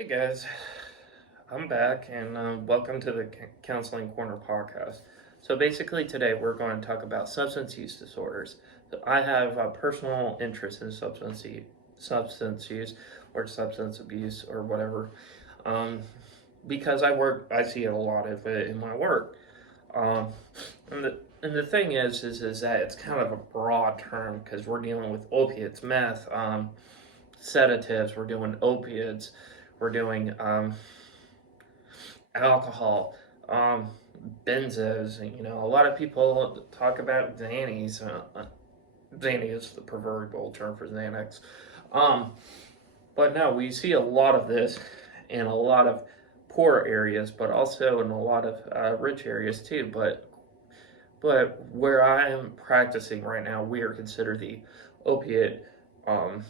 Hey guys, I'm back and welcome to the Counseling Corner podcast. So basically, today we're going to talk about substance use disorders. So I have a personal interest in substance use or substance abuse or whatever, um, because I see a lot of it in my work. Um, and the thing is that it's kind of a broad term because we're dealing with opiates, meth, sedatives, we're doing opiates, we're doing alcohol, um, benzos. A lot of people talk about Xannies. Xanny is the proverbial term for Xanax. Um, but no, we see a lot of this in a lot of poor areas, but also in a lot of rich areas too. But where I am practicing right now, we are considered the opiate. Um,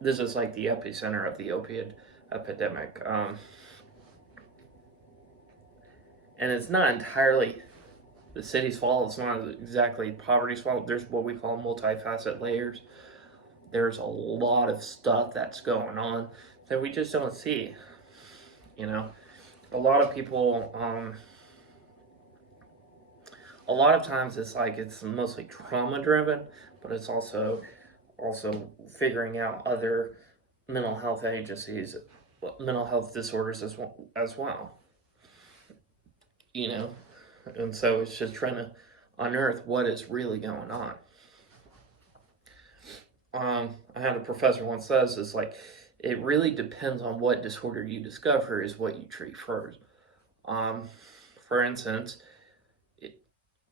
this is like the epicenter of the opiate epidemic. And it's not entirely the city's fault. It's not exactly poverty's fault. There's what we call multifaceted layers. There's a lot of stuff that's going on that we just don't see. You know, a lot of people, a lot of times it's mostly trauma driven, but it's also figuring out other mental health agencies, mental health disorders as well. You know, and so it's just trying to unearth what is really going on. I had a professor once says it's like it really depends on what disorder you discover is what you treat first. Um, for instance, a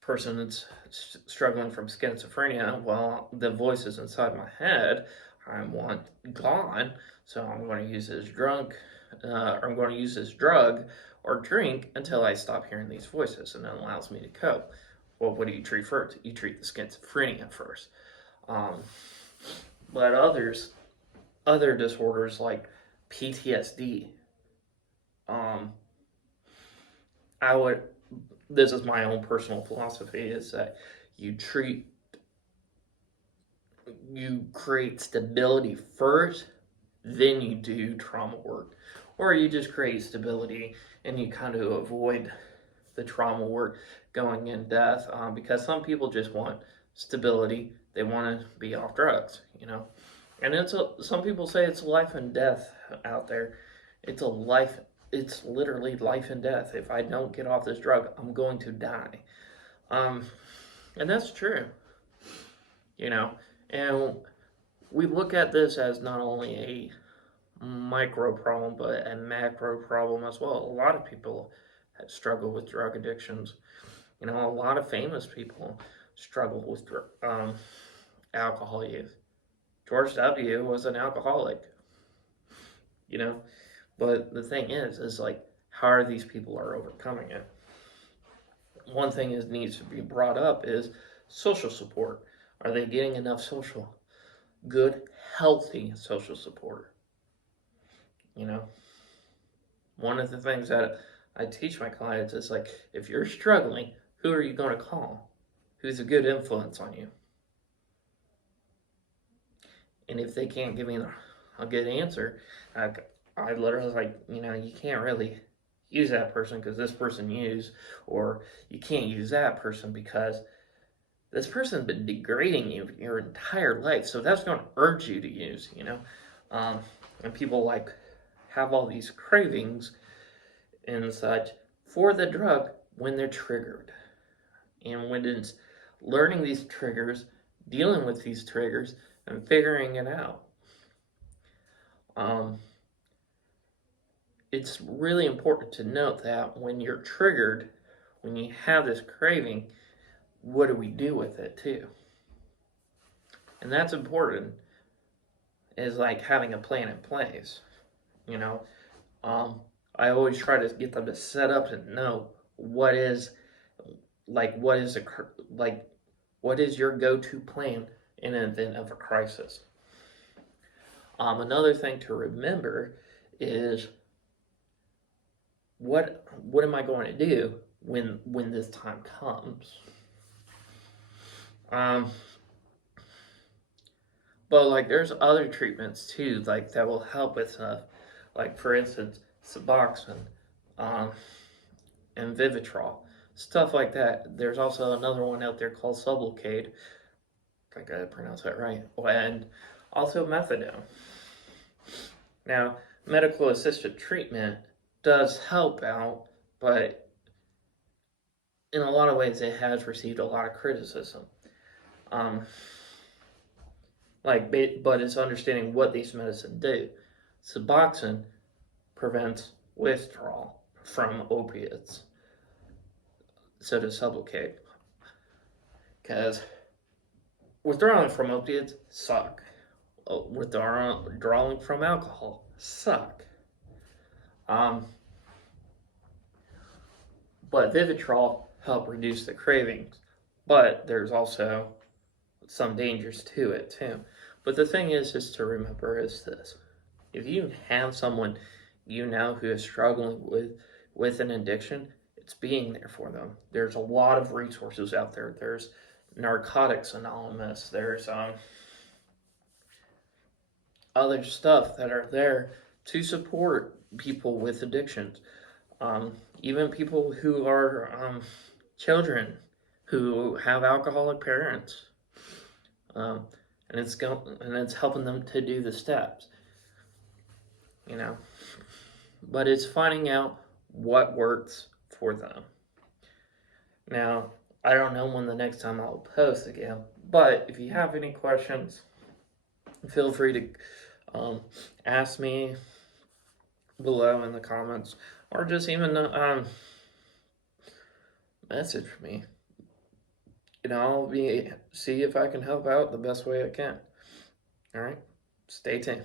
person that's struggling from schizophrenia, well, the voices inside my head I want gone, so I'm going to use I'm going to use this drug or drink until I stop hearing these voices, and it allows me to cope. Well, what do you treat first? You treat the schizophrenia first. Um, but other disorders like PTSD, um, I would. This is my own personal philosophy: is that you treat you create stability first, then you do trauma work, or you just create stability and you kind of avoid the trauma work going in depth because some people just want stability. They want to be off drugs. And some people say it's life and death out there. It's a life. It's literally life and death. If I don't get off this drug, I'm going to die. Um, and that's true. You know, and we look at this as not only a micro problem but a macro problem as well. A lot of people struggle with drug addictions. A lot of famous people struggle with alcohol use. George W. was an alcoholic, you know. But the thing is like, how are these people are overcoming it? One thing that needs to be brought up is social support. Are they getting enough good, healthy social support? You know, one of the things that I teach my clients is like, if you're struggling, who are you going to call? Who's a good influence on you? And if they can't give me a good answer, I literally like, you can't really use that person because this person used, or you can't use that person because this person's been degrading you your entire life. So that's going to urge you to use. Um, and people like have all these cravings and such for the drug when they're triggered. And when it's learning these triggers, dealing with these triggers, and figuring it out. Um, it's really important to note that when you're triggered, when you have this craving, what do we do with it too? And that's important, is like having a plan in place. You know, um, I always try to get them to set up and know what is what is what is your go-to plan in an event of a crisis. Another thing to remember is what am I going to do when this time comes? Um, but like there's other treatments too, like that will help with stuff. like for instance, Suboxone, um, and Vivitrol, stuff like that. There's also another one out there called Sublocade. I gotta pronounce that right. And also methadone. Now, medical assisted treatment does help out, but in a lot of ways, it has received a lot of criticism. Um, but it's understanding what these medicines do. Suboxone prevents withdrawal from opiates, so does Sublocade. Because withdrawing from opiates suck. Withdrawing from alcohol suck. Um, but Vivitrol help reduce the cravings. But there's also some dangers to it too. But the thing is to remember is this: if you have someone you know who is struggling with an addiction, it's being there for them. There's a lot of resources out there. There's Narcotics Anonymous. There's other stuff that are there to support people with addictions. Even people who are children who have alcoholic parents. And it's helping them to do the steps, you know. But it's finding out what works for them. Now, I don't know when the next time I'll post again, but if you have any questions, feel free to ask me below in the comments, or just even message me. I'll see if I can help out the best way I can. All right, stay tuned.